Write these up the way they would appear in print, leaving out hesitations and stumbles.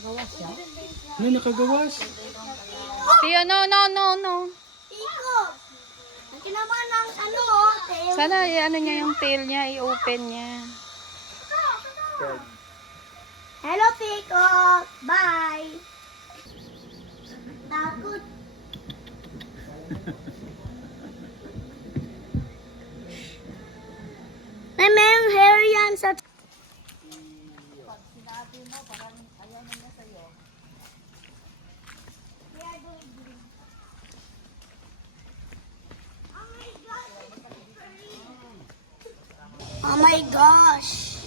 Na nakagawas. Tiyo, no. Iko! Ang tinaman ng ano, tail. Sana ano niya yung tail niya, i-open niya. Hello, Peacock! Bye! Takot. May mayroong hair yan sa... Oh my gosh!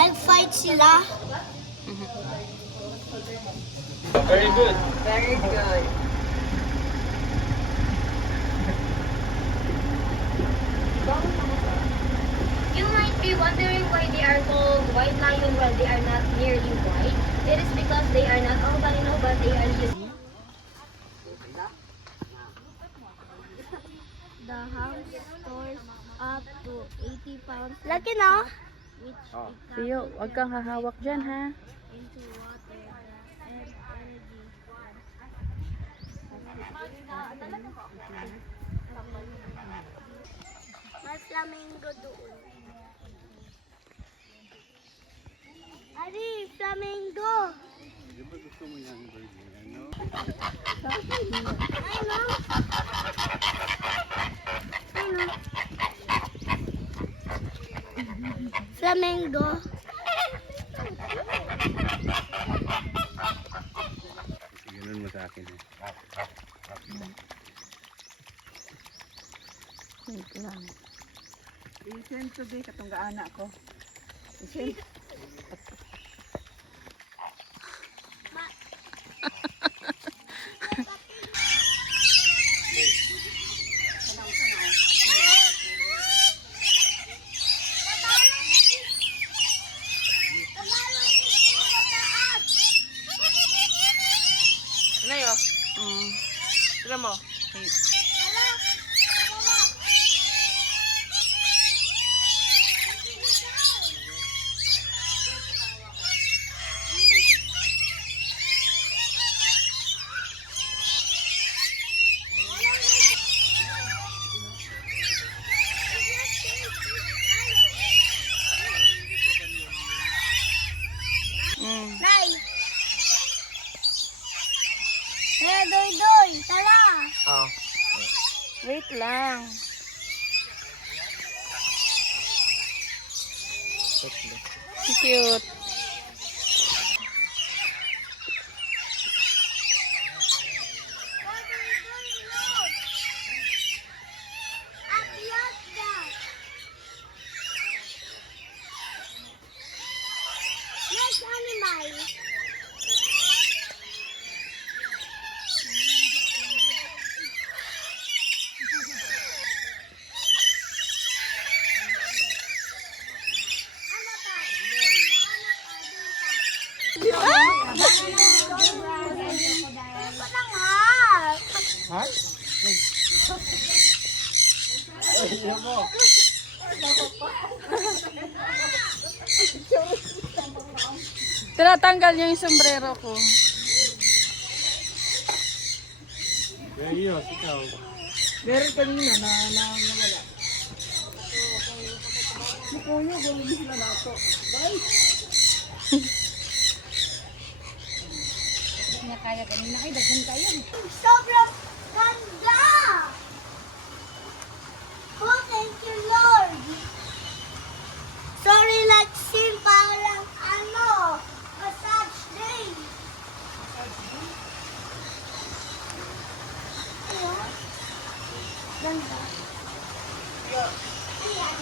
Nag-fight sila. Very good. Very good. You might be wondering why they are called white lion while they are not nearly white. It is because they are not albino, but they are used. The house stores up to 80 pounds. Laki no? Which Tiyo, wag kang hahawak dyan, ha? into water and energy. May flamingo doon. Ari, flamingo! Di ba gusto mo yung burger? Ano? Ano? Ano? Flamingo. Ganun mo sa akin eh. Wait lang. I-send today katong gaana ko. I-send. Ano yun? Tira mo. Nay! Hey, Doy! Tara! Oh. Wait lang. Cute. Next animal. Ha? Ay, mo. Tinatanggal niya yung sombrero ko. Serious, ikaw. Meron kanina na nawala. Nakuyo, gawin sila nato. Guys! Na kaya kanina ay daghan kayo. Sobrang ganda! Oh, thank you, Lord! Sorry, like sin, parang ano, massage day. Ayun. Ganda. Ayan.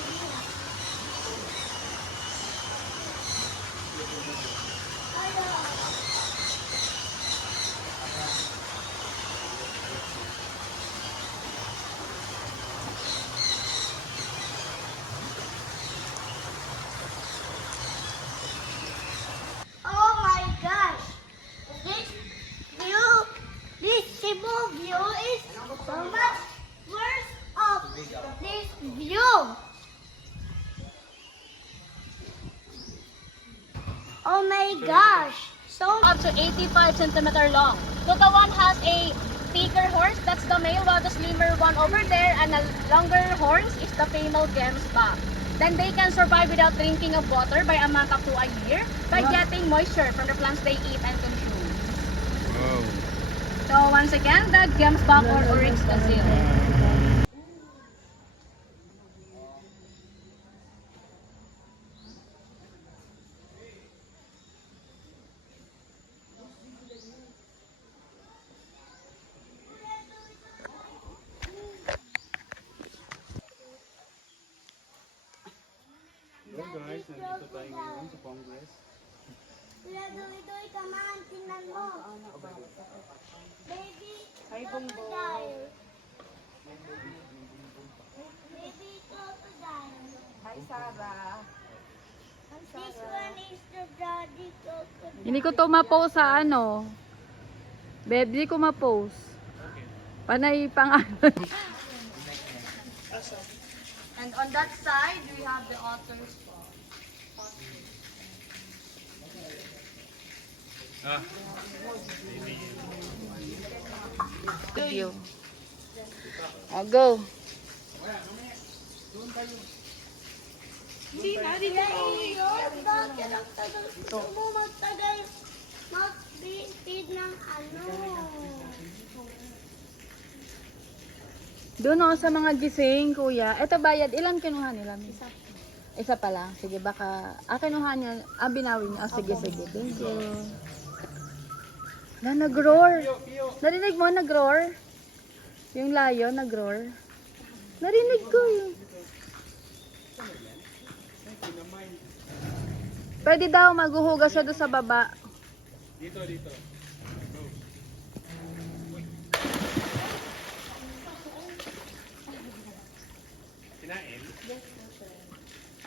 Ayun. Up to 85 centimeter long. Kuka one has a thicker horns, that's the male, while the slimmer one over there and a longer horns is the female gemsbok. Then they can survive without drinking of water by a month up to a year by getting moisture from the plants they eat and consume. Wow. So once again, the gemsbok or oryx gazelle. Hello guys, nandito tayo ngayon sa Congress. Kuya Doy, come on, tingnan mo. Baby crocodile. Baby crocodile. Hi, Sarah. This one is the daddy crocodile. Hindi ko to ma-post sa ano. Babe, hindi ko ma-post. Panay pang And on that side, we have the otter's paw. Ah, video. Oh, go. Hindi na rin yun. Bakit ang tagal? Gusto mo magtagal mag-feed ng ano? Doon ako sa mga gising, kuya. Ito bayad. Ilan kinuha nila? Isa. Isa pa lang. Sige, baka... kinuha niya. Binawi niya. Sige, sige. Thank you. Nag-roar. Narinig mo, nag-roar? Yung layo, nag-roar. Narinig ko yun. Pwede daw maghuhugas siya doon sa baba. dito. Kinain?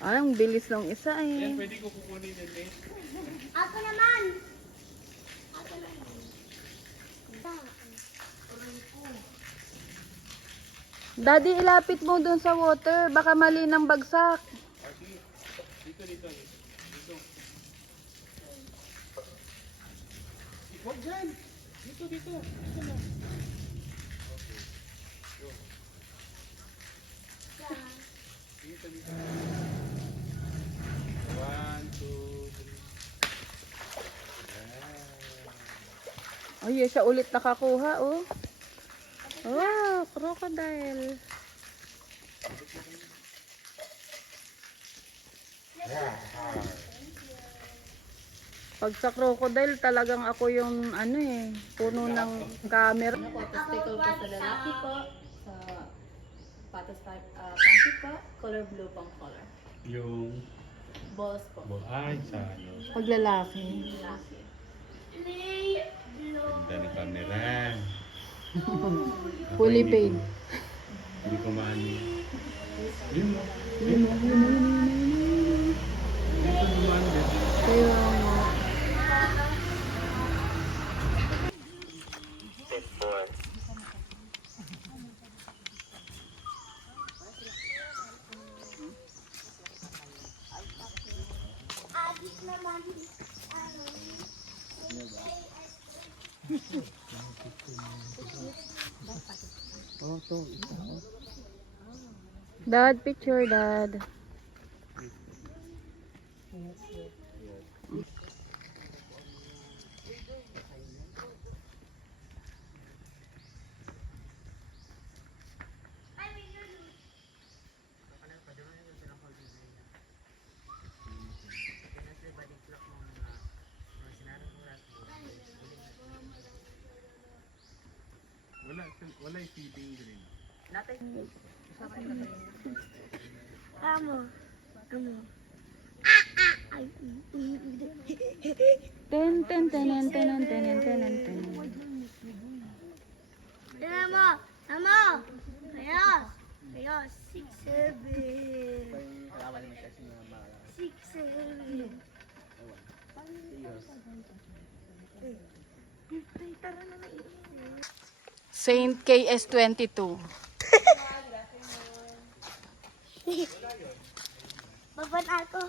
Ang bilis ng isa Yan, eh. pwede ko kukunin din eh. Ako naman. Ako naman. Daddy, ilapit mo doon sa water. Baka mali ng bagsak. Dito. Huwag dyan. Dito na. Dito. 1, 2, 3. Ay, siya ulit nakakuha, oh. Oh, crocodile. Pag sa crocodile, talagang ako yung ano eh, puno ng camera. Testicle po sa lalaki po, sa patas panty po, color blue pang color. Yung... Balls po. Ay, sa ano. Pag lalaki. Lalaki. Ganda ng camera. Fully paid. Hindi ko maano. Yun mo. Kaya Abis naman. Ano? Dad, picture, Dad. Wala yung feeding green. Amo. Ay. Ten, ten, tenen, tenen, tenen, tenen, tenen. Tignan mo. Amo. Ayos. 6, 7. 6, 7. Saint KS22. Baban ako.